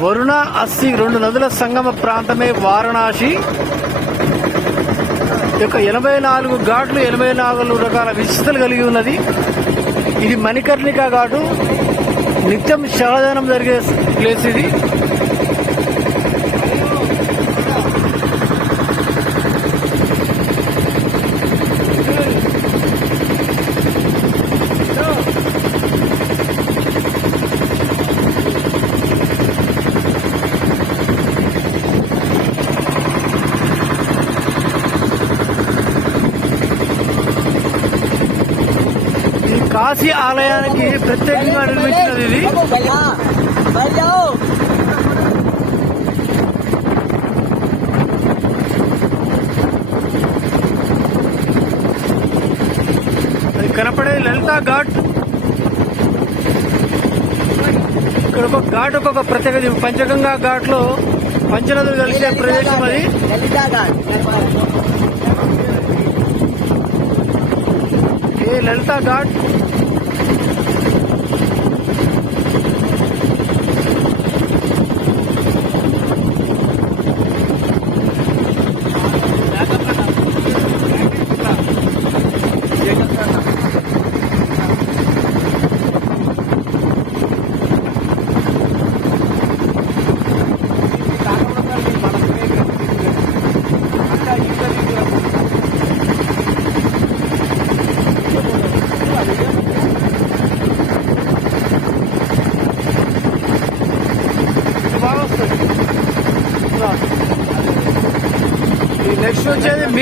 వరుణ అస్సి రెండు నదుల సంగమ ప్రాంతమే వారణాసి. యొక్క ఎనభై నాలుగు ఘాట్లు ఎనభై నాలుగు రకాల విశిష్టలు కలిగి ఉన్నది. ఇది మణికర్ణిక ఘాటు. నిత్యం శవదానం జరిగే ప్లేస్ ఇది. కాశీ ఆలయానికి ప్రత్యేకంగా నిర్మించినది ఇది. కనపడే లలితా ఘాట్. ఇక్కడ ఒక ఘాట్ ఒక ప్రత్యేకత పంచగంగా ఘాట్లో పంచనదులు కలిసే ప్రదేశం అది. ఏ లలితా ఘాట్?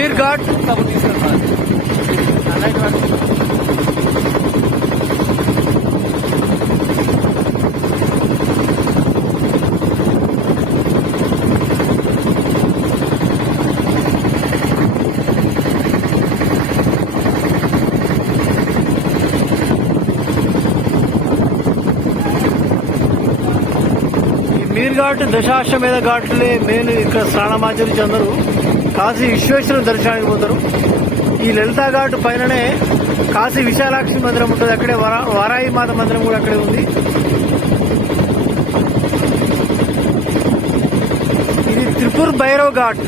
వచ్చేది మీర్ ఘాట్ ఈ మీర్ ఘాట్ దశాశ్వమేధ ఘాట్లే మెయిన్ ఇక్కడ స్నానమాచరించి అందరూ కాశీ విశ్వేశ్వర దర్శనానికి పోతారు. ఈ లలితా ఘాట్ పైననే కాశీ విశాలాక్షి మందిరం ఉంటుంది. అక్కడే వరా వారాయి మాత మందిరం కూడా అక్కడే ఉంది. ఇది త్రిపుర్ భైరవ్ ఘాట్.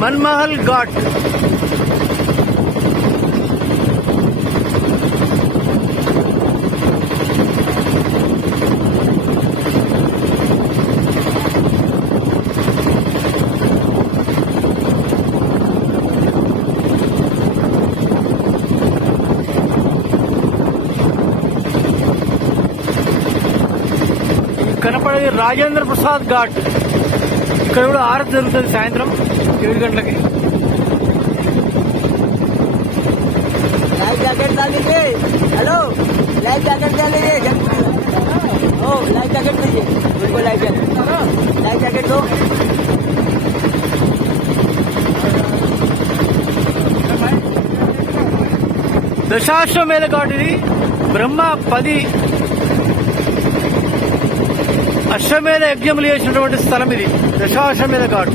ఇది మన్మహల్ ఘాట్ ఈ కనపడేది రాజేంద్ర ప్రసాద్ ఘాట్ ఇక్కడ కూడా ఆరతి జరుగుతుంది సాయంత్రం ఏడు గంటలకి लाइफ जैकेट डाल लीजिए हेलो लाइफ जैकेट डाल लीजिए ओ लाइफ जैकेट लीजिए बिल्कुल लाइफ जैकेट लाइफ जैकेट दो దశాశ్వమేధ ఘాట్ ఇది బ్రహ్మ పది అశ్వమేధ యజ్ఞములు చేసినటువంటి స్థలం ఇది దశాశ్వమేధ ఘాట్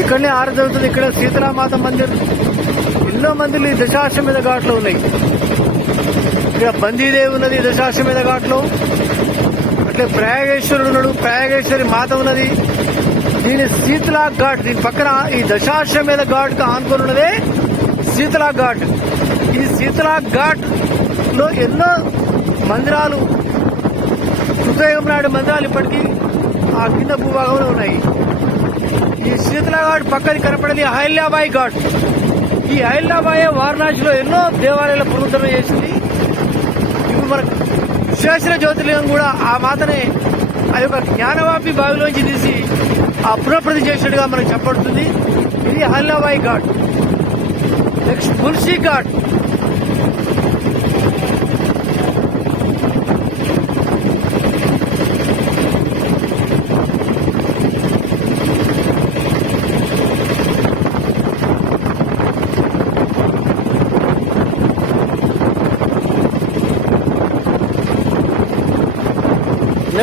ఇక్కడనే ఆరు జరుగుతుంది ఇక్కడ సీతారామాత మందిర్. ఎన్నో మందిర్లు ఈ దశాశ్వమేధ ఘాట్లో ఉన్నాయి. ఇక్కడ బందీదేవి ఉన్నది దశాశ్వమేధ ఘాట్లో. అట్లే ప్రయాగేశ్వరుడు ఉన్నాడు. ప్రయాగేశ్వరి మాత ఉన్నది. దీని శీతలా ఘాట్ దీని పక్కన ఈ దశాశ్వమేధ ఘాట్కు ఆనుకొని ఉన్నదే శీతలా ఘాట్. ఈ శీతలా ఘాట్లో ఎన్నో మందిరాలు కృతయుగం నాడు మందిరాలు ఇప్పటికీ ఆ కింద భూభాగంలో ఉన్నాయి. ఈ శీతలా ఘాట్ పక్కన కనపడేది అహల్యాబాయి ఘాట్. ఈ అహల్యాబాయి వారణాసిలో ఎన్నో దేవాలయాల పునరుద్ధరణ చేసింది. ఇప్పుడు మనకు విశ్వేశ్వర జ్యోతిర్లింగం కూడా ఆ మాతనే అది ఒక జ్ఞానవాపి బావిలోంచి తీసి ఆ పునఃప్రతి చేసినట్టుగా మనకు చెప్పబడుతుంది. ఇది హల్లాబాయి ఘాట్. నెక్స్ట్ తులసి ఘాట్.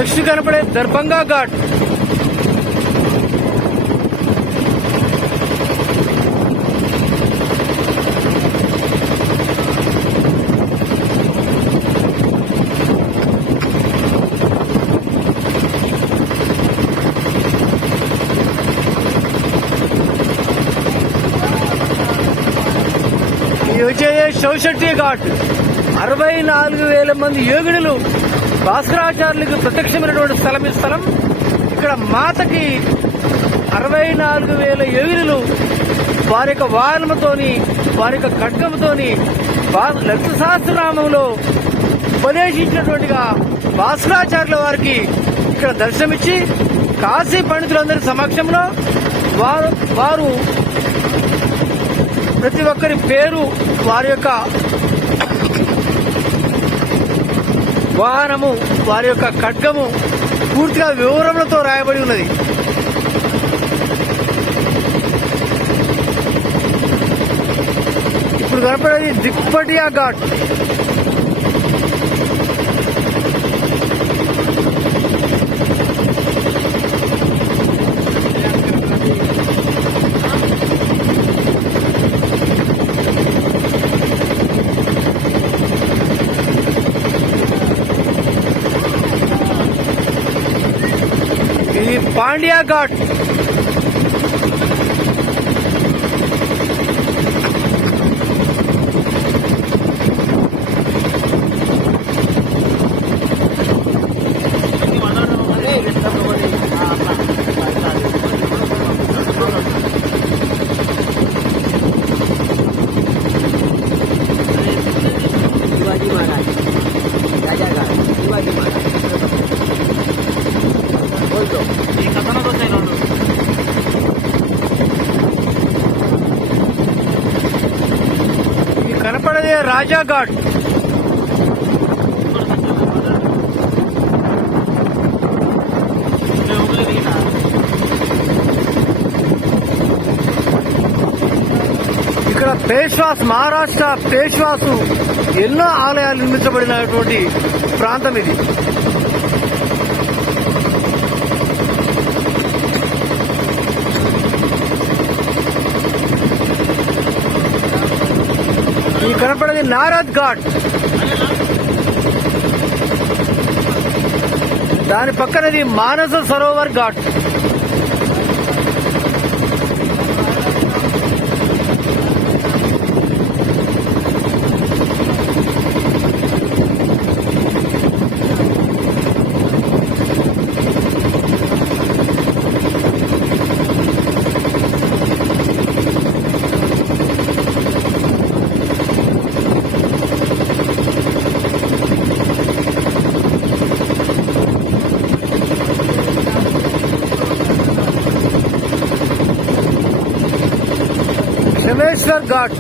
నెక్స్ట్ కనపడే దర్భంగా ఘాట్. ఇది వచ్చేది చౌషట్టి ఘాట్. అరవై నాలుగు వేల మంది యోగిడులు భాస్కరాచార్యులకు ప్రత్యక్షమైనటువంటి స్థలం ఈ స్థలం. ఇక్కడ మాతకి అరవై నాలుగు వేల యోగినులు వారి యొక్క వాహనముతోని వారి యొక్క ఖడ్గముతోని భా- లలిత సహస్రనామంలో ఉపదేశించినటువంటిగా భాస్కరాచార్యుల వారికి ఇక్కడ దర్శనమిచ్చి కాశీ పండితులందరి సమక్షంలో వారు వారు ప్రతి ఒక్కరి పేరు వారి యొక్క వాహనము వారి యొక్క ఖడ్గము పూర్తిగా వివరములతో రాయబడి ఉన్నది. ఇప్పుడు కనపడేది దిక్పటియా ఘాట్. पांड्या घाट शिवाजी महाराज राजा घाट शिवाजी महाराज। రెండు ఈ కనపడదే రాజా ఘాట్. ఇక్కడ పేష్వాస్ మహారాష్ట్ర పేష్వాసు ఎన్నో ఆలయాలు నిర్మించబడినటువంటి ప్రాంతం ఇది. ఇది కనపడేది నారద్ ఘాట్. దాని పక్కనది మానస సరోవర్ ఘాట్. శమేశ్వర్ ఘాట్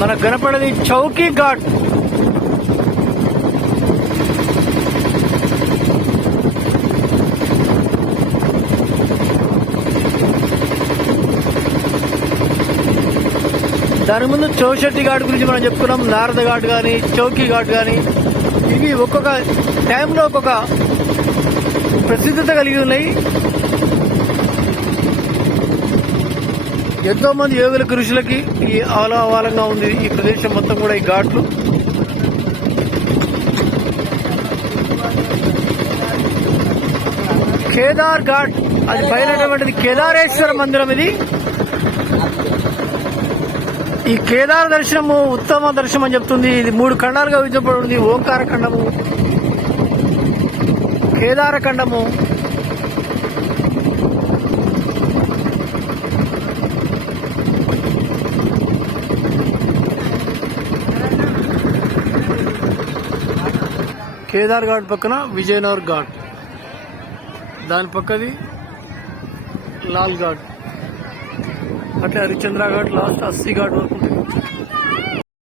మనకు కనపడేది చౌకీ ఘాట్. దాని ముందు చౌషెట్టి ఘాట్ గురించి మనం చెప్పుకున్నాం నారద ఘాట్ కానీ చౌకీ ఘాట్ కానీ ఇవి ఒక్కొక్క టైంలో ఒక్కొక్క ప్రసిద్ధత కలిగి ఉన్నాయి. ఎంతో మంది యోగుల ఋషులకి ఈ ఆలవాలంగా ఉంది ఈ ప్రదేశం మొత్తం కూడా ఈ ఘాట్లు. కేదార్ ఘాట్ అది పైనటువంటిది కేదారేశ్వర మందిరం ఇది. ఈ కేదార దర్శనము ఉత్తమ దర్శనం అని చెప్తుంది. ఇది మూడు ఖండాలుగా విభజించబడింది ఓంకార ఖండము కేదార ఖండము కేదార్ ఘాట్ పక్కన విజయనగర్ ఘాట్. దాని పక్కది లాల్ ఘాట్. అట్లా హరిశ్చంద్ర ఘాట్ లాస్ట్ అస్సీ ఘాట్ వరకు ఉంటుంది.